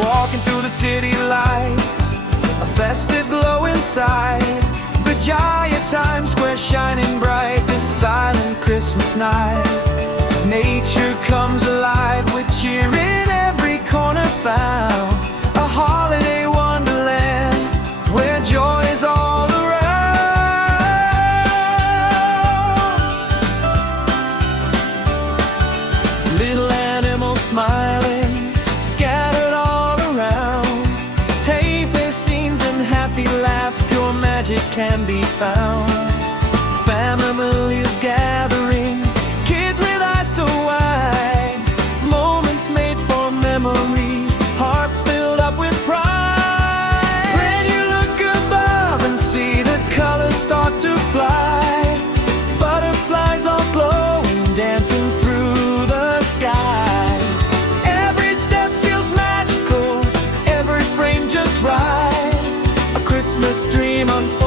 Walking through the city lights, a festive glow inside. Berjaya Times Square shining bright this silent Christmas night. Nature comes alive with cheer in every corner found. A holiday wonderland where joy is all around. Little animals smiling, scattered all around. Hay-face scenes and happy laughs, pure magic can be found. Families gathering, kids with eyes so wide. Moments made for memories, hearts filled up with pride. When you look above and see the colors start to fly, butterflies all glowing, dancing through the sky. Every step feels magical, every frame just right. A Christmas dream unfolds.